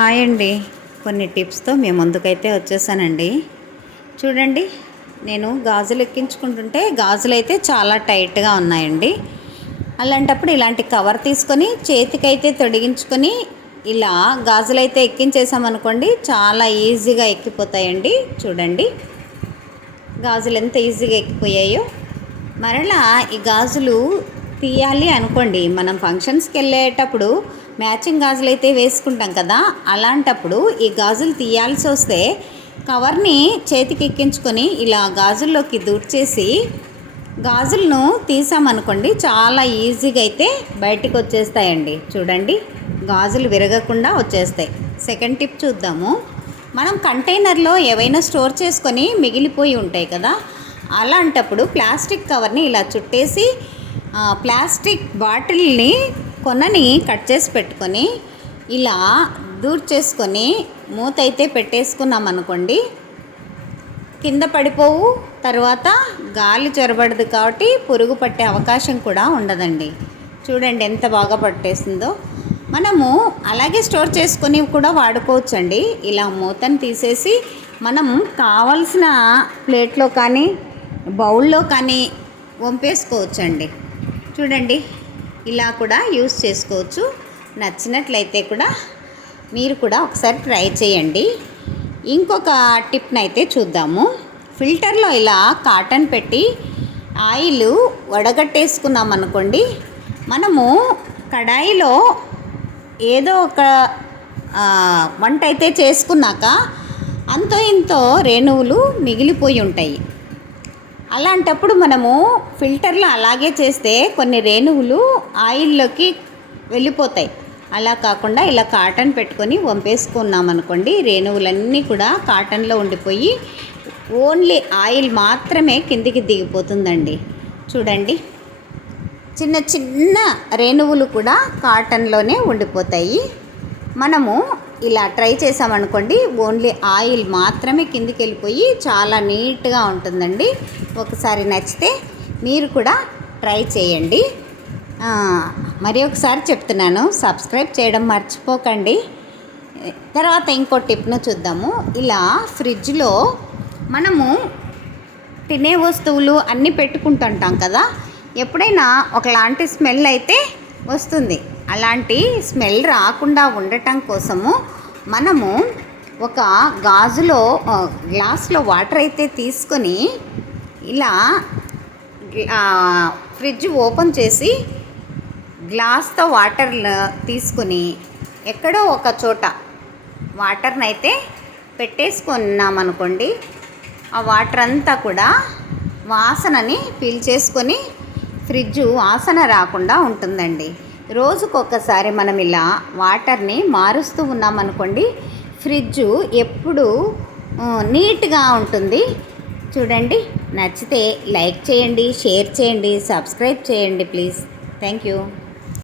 Hi అండి. కొన్ని టిప్స్తో మేము ముందుకైతే వచ్చేసానండి. చూడండి నేను గాజులు ఎక్కించుకుంటుంటే గాజులు అయితే చాలా టైట్గా ఉన్నాయండి. అలాంటప్పుడు ఇలాంటి కవర్ తీసుకొని చేతికైతే తొడిగించుకొని ఇలా గాజులు అయితే ఎక్కించేసామనుకోండి చాలా ఈజీగా ఎక్కిపోతాయండి. చూడండి గాజులు ఎంత ఈజీగా ఎక్కిపోయాయో. మరలా ఈ గాజులు తీయాలి అనుకోండి మనం ఫంక్షన్స్కి వెళ్ళేటప్పుడు మ్యాచింగ్ గాజులు అయితే వేసుకుంటాం కదా అలాంటప్పుడు ఈ గాజులు తీయాల్సి వస్తే కవర్ని చేతికి ఎక్కించుకొని ఇలా గాజుల్లోకి దూర్చేసి గాజులను తీసామనుకోండి చాలా ఈజీగా అయితే బయటికి వచ్చేస్తాయండి. చూడండి గాజులు విరగకుండా వచ్చేస్తాయి. సెకండ్ టిప్ చూద్దాము. మనం కంటైనర్లో ఏవైనా స్టోర్ చేసుకొని మిగిలిపోయి ఉంటాయి కదా అలాంటప్పుడు ప్లాస్టిక్ కవర్ని ఇలా చుట్టేసి ప్లాస్టిక్ బాటిల్ని కొనని కట్ చేసి పెట్టుకొని ఇలా దూర్ చేసుకొని మూత అయితే పెట్టేసుకున్నాం అనుకోండి కింద పడిపోవు తర్వాత గాలి చొరబడదు కాబట్టి పురుగు పట్టే అవకాశం కూడా ఉండదండి. చూడండి ఎంత బాగా పట్టేసిందో. మనము అలాగే స్టోర్ చేసుకొని కూడా వాడుకోవచ్చండి. ఇలా మూతను తీసేసి మనం కావలసిన ప్లేట్లో కానీ బౌల్లో కానీ వంపేసుకోవచ్చండి. చూడండి ఇలా కూడా యూస్ చేసుకోవచ్చు. నచ్చినట్లయితే కూడా మీరు కూడా ఒకసారి ట్రై చేయండి. ఇంకొక టిప్ని అయితే చూద్దాము. ఫిల్టర్లో ఇలా కాటన్ పెట్టి ఆయిల్ వడగట్టేసుకున్నాం అనుకోండి మనము కడాయిలో ఏదో ఒక వంట అయితే చేసుకున్నాక అంతో ఇంతో రేణువులు మిగిలిపోయి ఉంటాయి. అలాంటప్పుడు మనము ఫిల్టర్లో అలాగే చేస్తే కొన్ని రేణువులు ఆయిల్లోకి వెళ్ళిపోతాయి. అలా కాకుండా ఇలా కాటన్ పెట్టుకొని వంపేసుకున్నాం అనుకోండి రేణువులన్నీ కూడా కాటన్లో ఉండిపోయి ఓన్లీ ఆయిల్ మాత్రమే కిందికి దిగిపోతుందండి. చూడండి. చిన్న చిన్న రేణువులు కూడా కాటన్లోనే ఉండిపోతాయి. మనము ఇలా ట్రై చేసామనుకోండి ఓన్లీ ఆయిల్ మాత్రమే కిందికి వెళ్ళిపోయి చాలా నీట్గా ఉంటుందండి. ఒకసారి నచ్చితే మీరు కూడా ట్రై చేయండి. మరి ఒకసారి చెప్తున్నాను సబ్స్క్రైబ్ చేయడం మర్చిపోకండి. తర్వాత ఇంకో టిప్ను చూద్దాము. ఇలా ఫ్రిడ్జ్లో మనము తినే వస్తువులు అన్నీ పెట్టుకుంటుంటాం కదా ఎప్పుడైనా ఒకలాంటి స్మెల్ అయితే వస్తుంది. అలాంటి స్మెల్ రాకుండా ఉండటం కోసము మనము ఒక గాజులో గ్లాస్లో వాటర్ అయితే తీసుకొని ఇలా ఫ్రిడ్జ్ ఓపెన్ చేసి గ్లాస్తో వాటర్ తీసుకుని ఎక్కడో ఒక చోట వాటర్ని అయితే పెట్టేసుకున్నామనుకోండి ఆ వాటర్ అంతా కూడా వాసనని పీల్చేసుకొని ఫ్రిడ్జ్ వాసన రాకుండా ఉంటుందండి. రోజుకొకసారి మనం ఇలా వాటర్ని మారుస్తూ ఉన్నామనుకోండి ఫ్రిడ్జ్ ఎప్పుడు నీట్గా ఉంటుంది. చూడండి నచ్చితే లైక్ చేయండి షేర్ చేయండి సబ్స్క్రైబ్ చేయండి ప్లీజ్. Thank you.